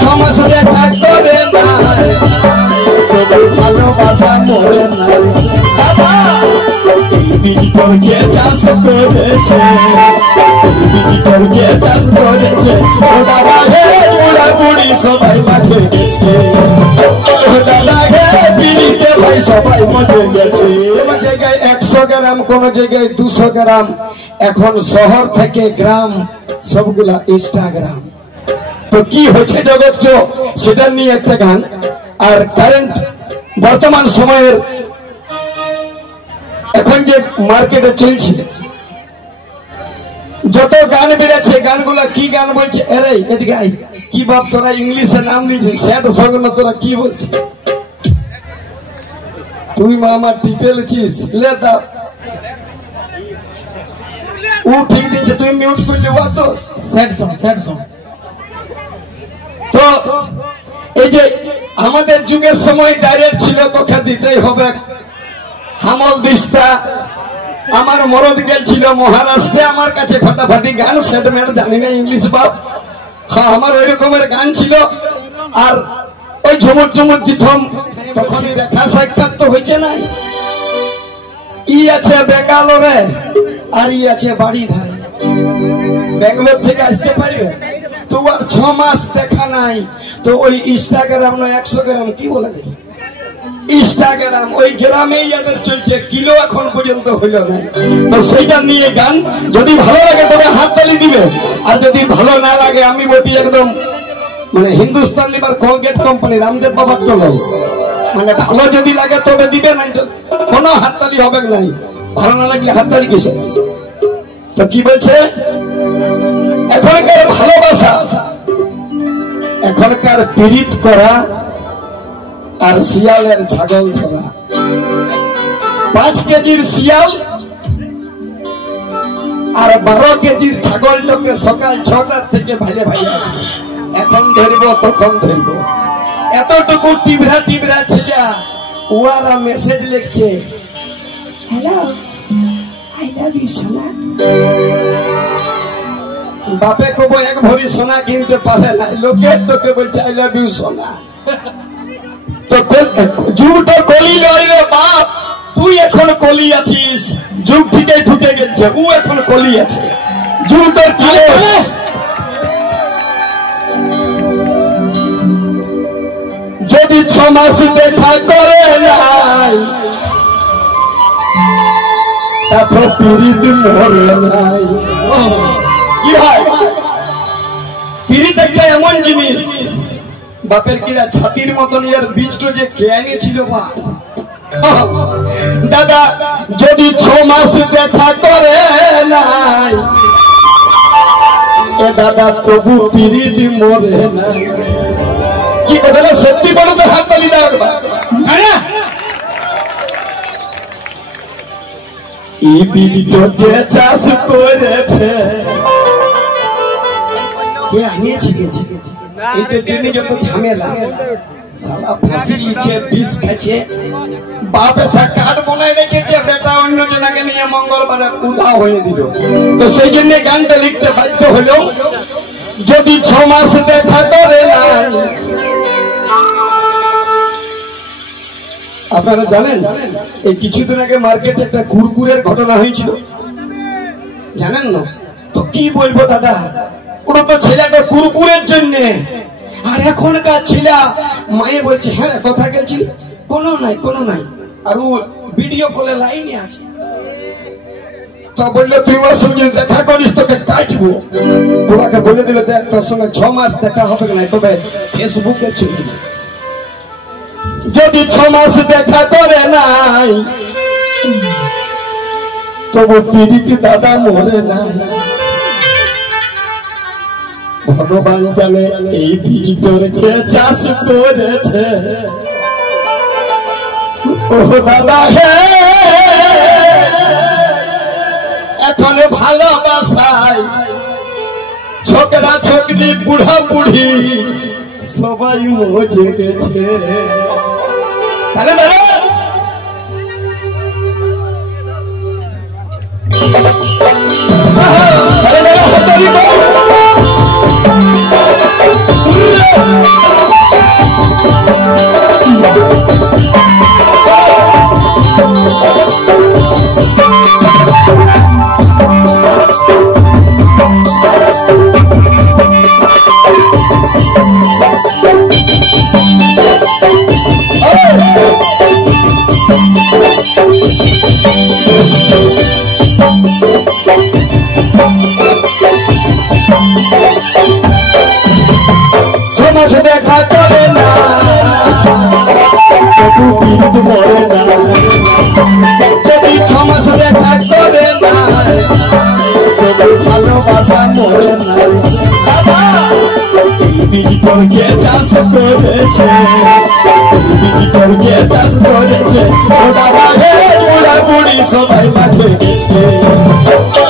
ছমাস দেখা করে নাই তবু ভালোবাসা মরে নাই বাবা বিজিটরকে চাষ করেছে বিজিটরকে চাষ করেছে ও দাদা হে বুড়া বুড়ি সবাই মাঠে গেছে ও দাদা হে বিড়িতে ভাই সবাই মরে গেছে কোন জায়গায় 100 গ্রাম কোন জায়গায় 200 গ্রাম এখন শহর থেকে গ্রাম সবগুলা ইনস্টাগ্রাম তো কি হচ্ছে জগৎ সেটা নিয়ে একটা গান আর কারেন্ট বর্তমান সময়ের এখন যে মার্কেটে চলছে যত গান বেড়েছে গানগুলা কি গান বলছে আরে এদিকে আই কি বাপ তোরা ইংলিশে নাম দিয়েছে স্যাড সঙ্গ না তোরা কি বলছিস তুই মামা টিপেলছিস লে দাও ও ঠিক দিয়েছে তুই মিউট করলে ও তো স্যাড সং তো এই যে আমাদের যুগের সময় ডাইরেক্ট ছিল তোকে দিতেই হবে হামল দিস্তা আমার মরদ গেছিল মহারাষ্ট্রে আমার কাছে ফাটাফাটি গান সেটমেন্ট জানি না ইংলিশ বাপ হ্যাঁ আমার ওই রকমের গান ছিল আর ওই ঝুমুর ঝুমুর দিথম তখনই দেখা সাক্ষাৎ তো হয়েছে নাই ই আছে বেঙ্গালোরে আর ই আছে বাড়ি ধারে বেঙ্গালোর থেকে আসতে পারবে তো আর 6 মাস দেখা নাই তো ওই ইনস্টাগ্রাম না 100 গ্রাম কি বলে ইনস্টাগ্রাম ওই গ্রামেই এদের চলছে কিলো এখন পর্যন্ত হইল না তো সেইটা নিয়ে গান যদি ভালো লাগে তবে হাততালি দিবে আর যদি ভালো না লাগে আমি বলি একদম মানে Hindustan liver Colgate company Ramdev বাবার তো নাই মানে ভালো যদি লাগে তবে দিবে না কোনো হাততালি হবে নাই ভালো না লাগলে হাততালি কিসে তো কি বলছে এখনকার ভালোবাসা এখনকার পীড়িত করা আর শিয়ালের ছাগল ধরা 5 কেজির শিয়াল আর 12 কেজির ছাগলটাকে সকাল 6টার থেকে ভাইলে ভাইলে আছে এখন ধরবো তখন ধরবো এতটুকু টিবরা টিবরা ছেলে ওরা মেসেজ লিখছে হ্যালো আই লাভ ইউ সোনা বাপে কব এক ভরি সোনা কিনতে পারে না লোকের তোকে বলছে আই লাভ ইউ সোনা তো যুগটা কলি নয় রে বাপ তুই এখন কলি আছিস যুগ থেকে ঢুকে গেছে ও এখন কলি আছে যুগটার কি যদি 6 মাস দেখা করে নাই এত পীড়িত মরে নাই কি ভাই পীড়িত একটা এমন জিনিস বাপের কিরা ছাতির মতন ইয়ার বীজটা যে খেয়ে ছিল দাদা যদি 6 মাস দেখা করে নাই এ দাদা তবু পীড়িত মরে নাই কি কথা সত্যি বলো তো হাততালি দাও এই বীজটাকে চাষ করেছে কে আনিয়েছে এইটার জন্য যত ঝামেলা সালা ফাঁসি লিছে বিষ খাচ্ছে বাপ এটা কার্ড বানাই রেখেছে বেটা অন্য জনাকে নিয়ে মঙ্গলবারে উধা হয়ে দিল তো সেই জন্য গানটা লিখতে বাধ্য হলো যদি 6 মাস দেখা করে নাই আপনারা জানেন এই কিছুদিন আগে মার্কেটে একটা কুরকুরের ঘটনা হয়েছিল জানেন না তো কি বলবো দাদা ওরা তো ছেলেটা কুরকুরের জন্য আর এখনকার ছেলে মায়ে বলছে হ্যাঁ কথা গেছি কোনো নাই আর ও ভিডিও কলে লাইনে আছে তো বললো তুই ওর সঙ্গে দেখা করিস তোকে কাটবো তোমাকে বলে দিল দেখ তোর সঙ্গে 6 মাস দেখা হবে না তবে ফেসবুকে চলি যদি 6 মাস দেখা করে নাই তবু পীড়িত দাদা মরে নাই ভগবান জানে এই বীজটাকে চাষ করেছে ও দাদা হে এখন ভালোবাসায় ছোকরা ছোকরি বুড়া বুড়ি সবাই মজে গেছে ছমাস দেখা চলে না, কিন্তু মরে না। যদি 6 মাস দেখা করে না, তবু ভালোবাসা মরে না। বাবা বিজতরকে চাষ করেছে, বিজতরকে চাষ করেছে। ও দাদা হে বুড়া বুড়ি সবাই মাঠে গেছে,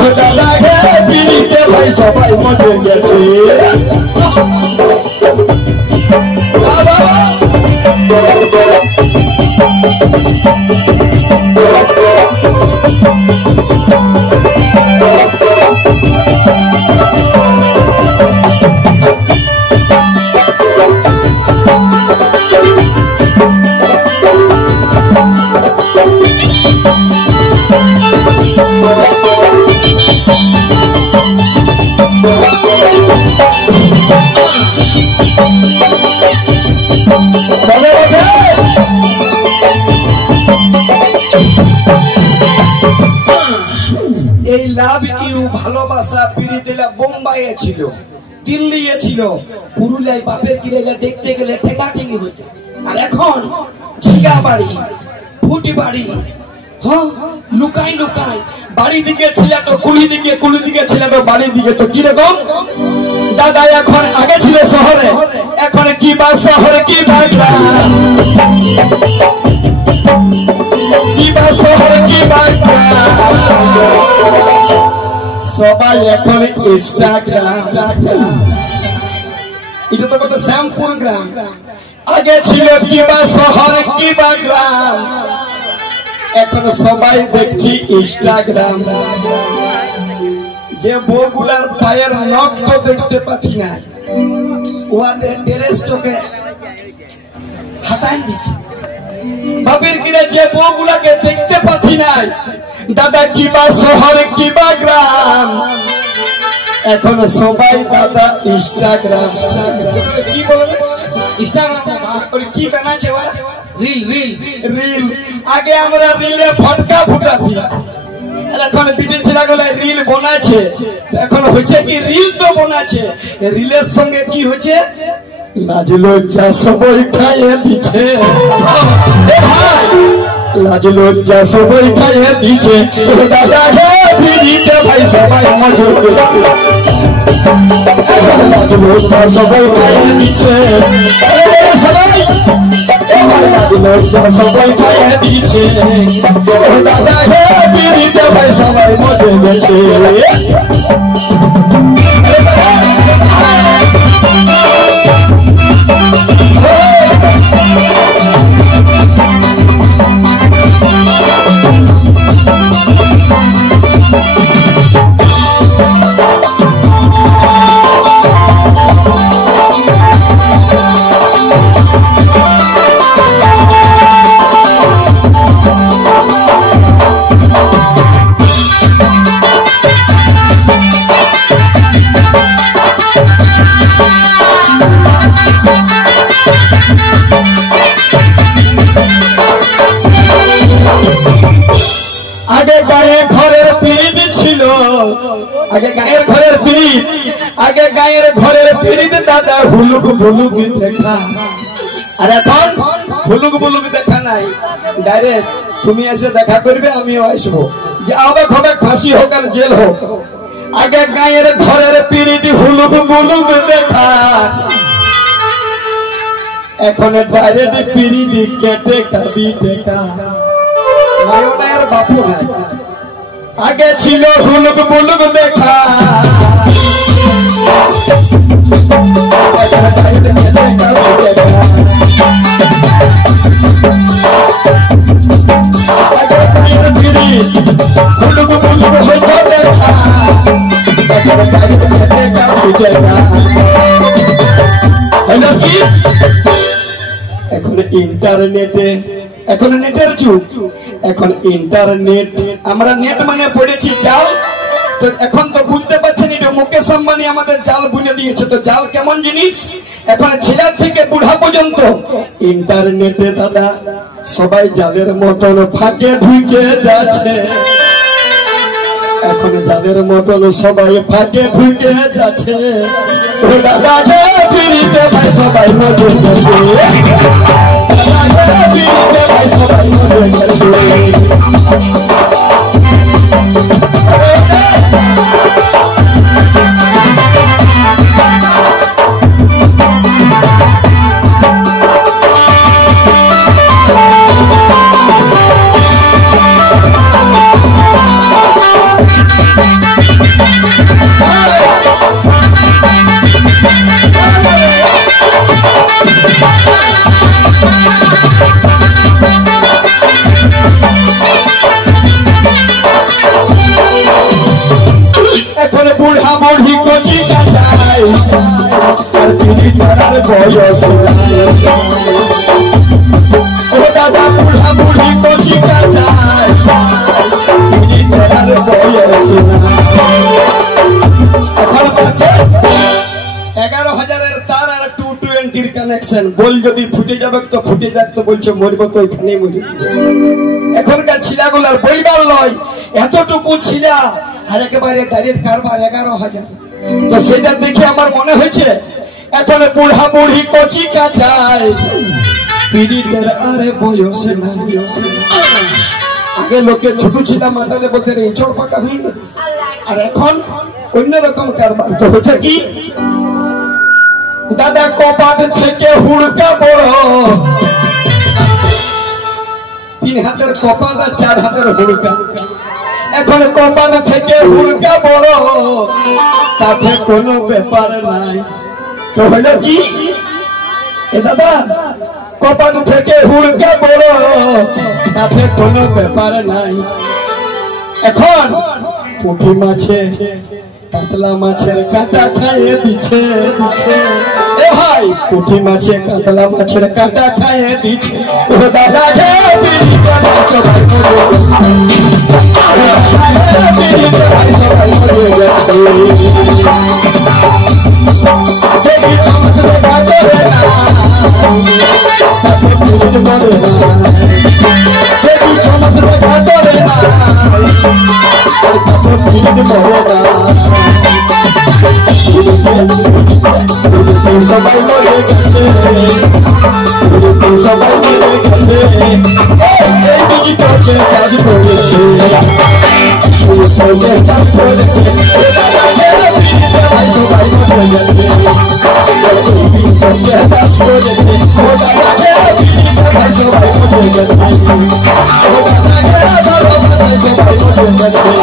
ও দাদা হে বিড়িতে ভাই সবাই মরে গেছে। বাবা এই লাভ ইউ ভালোবাসা ফিরে দিলা বোম্বাইয়ে ছিল, দিল্লি ছিল, পুরুলিয়ায় বাপের গিরে দেখতে গেলে ঠেকাঠেকি হইতে। আর এখন ঝিঙ্গা বাড়ি, ফুটি বাড়ি, হ্যাঁ লুকাই লুকাই বাড়ি দিকে ছিল তো কুলি দিকে, কুলি দিকে ছিল তো বাড়ি দিকে। তো কিরকম দাদা এখন আগে ছিল শহরে, এখন কি বা শহরে কি বা গ্রাম, কি বা শহরে কি বা গ্রাম, সবাই এখন ইনস্টাগ্রাম। এটা তো বলতে শ্যামপুর গ্রাম, আগে ছিল কি বা শহর কি বা গ্রাম, এখন সবাই দেখছি ইনস্টাগ্রাম। যে বউগুলার পায়ের নখ তো দেখতে পাচ্ছি না, ওদের ড্রেস চোখে হাতায় দিচ্ছে। বাপের কিরে যে বউগুলাকে দেখতে পাচ্ছি না, দাদা কি বা শহর কি বা গ্রাম, এখন সবাই দাদা ইনস্টাগ্রাম। কি বলবে ইনস্টাগ্রাম কি বানাচ্ছে রিল রিল রিল। আগে আমরা রিলে ফটকা ফুটাছি, এখন বিটি ছেলে গুলো রিল বানাচ্ছে। এখন হচ্ছে কি রিল তো বানাচ্ছে, রিলের সঙ্গে কি হচ্ছে লাজ লজ্জা সবাই খাইয়ে দিচ্ছে, লাজ লজ্জা সবাই খাইয়ে দিচ্ছে। দাদা হে বিড়িতে ভাই সবাই মজা লাজ লজ্জা সবাই খাইয়ে দিচ্ছে, সবাই লাজ লজ্জা সবাই খাইয়ে দিচ্ছে। দাদা হে বিড়িতে ভাই সবাই মজা গেছে। আগে গায়ে ঘরের পিড়িত ছিল, আগে গায়ের ঘরের পিড়িত, আগে গায়ের ঘরের পিড়িত দাদা হুলুক বুলুক দেখা। আর এখন হুলুক বুলুক দেখা নাই, ডাইরেক্ট তুমি এসে দেখা করবে আমিও আসবো, যে অবাক হবে ফাঁসি হোক আর জেল হোক। আগে গায়ের ঘরের পিড়িত হুলুক বুলুক দেখা, এখন ডাইরেক্ট পিড়িত কেটে কাবি দেখা। মায়োনার বাপু নাই, আগে ছিল হুলুক বুলুক দেখা, হুলুক বুলুক হইতো দেখা, হলো কি এখন ইন্টারনেটে, এখন নেটের যুগ, এখন ইন্টারনেট। আমরা নেট মানে পড়েছি জাল, তো এখন তো বুঝতে পারছেন এটা মুকেশ আম্বানি আমাদের জাল বুঝে দিয়েছে। তো জাল কেমন জিনিস, এখন ছেলে থেকে বুড়া পর্যন্ত ইন্টারনেটে দাদা সবাই যাদের মতন ফাঁকে ঢুকে যাচ্ছে, এখন যাদের মতন সবাই ফাঁকে ঢুকে যাচ্ছে, দাদাকে পিড়িতে ভাই সবাই মজে গেছে, দাদাকে পিড়িতে ভাই সবাই মজে গেছে। এখন বুড়া বুড়ি কচি কাঁচাই আর তিনি তার বয়স ও দাদা, বুড়া বুড়ি কচি কাঁচাই তিনি তার বয়স। এখন 11,000-এর তার আর 220-র কানেকশন, বল যদি ফুটে যাবে তো ফুটে যাক, তো বলছে মরবো তো ওইখানে মরি। এখনকার ছিলাগুলার বলবার নয়, এতটুকু ছিলা আর একেবারে ডাইরেক্ট কারবার 11,000। তো সেটা দেখে আমার মনে হয়েছে এখন বুড়া বুড়ি কচি কাঁচাই পিড়িতের আরে বয়স না। আগে লোকে ছোট ছিলা মাথালে বলতে রে চোর পাকা হইল, আর এখন অন্যরকম কারবার। তো হচ্ছে কি দাদা, কপাট থেকে হুড়কা বড়, 3 হাতের কপাট আর 4 হাতের হুড়কা। এখন কপাট থেকে হুড়কা বড়, তাতে কোনো ব্যাপার নাই। তো হলো কি এ দাদা, কপাট থেকে হুড়কা বড়, তাতে কোনো ব্যাপার নাই। এখন পুঁটি মাছে কাতলা মাছের কাঁটা খাইয়ে দিচ্ছে, এ ভাই পুঁটি মাছে কাতলা মাছের কাঁটা খাইয়ে দিচ্ছে। ও দাদা হে পিড়িতে ভাই সবাই মরে গেছে, যদি চামচ দেখা করে না তাতে পিড়িত মরে না, যদি চামচ দেখা করে না তাতে পিড়িত মরে না। সবাই মরে গেছে, সবাই মরে গেছে, এই ডিজিটালকে চার্জ করেছে, চার্জ করেছে, সবাই মরে গেছে, চার্জ করেছে, সবাই মরে গেছে, সবাই মরে গেছে, সবাই মরে গেছে।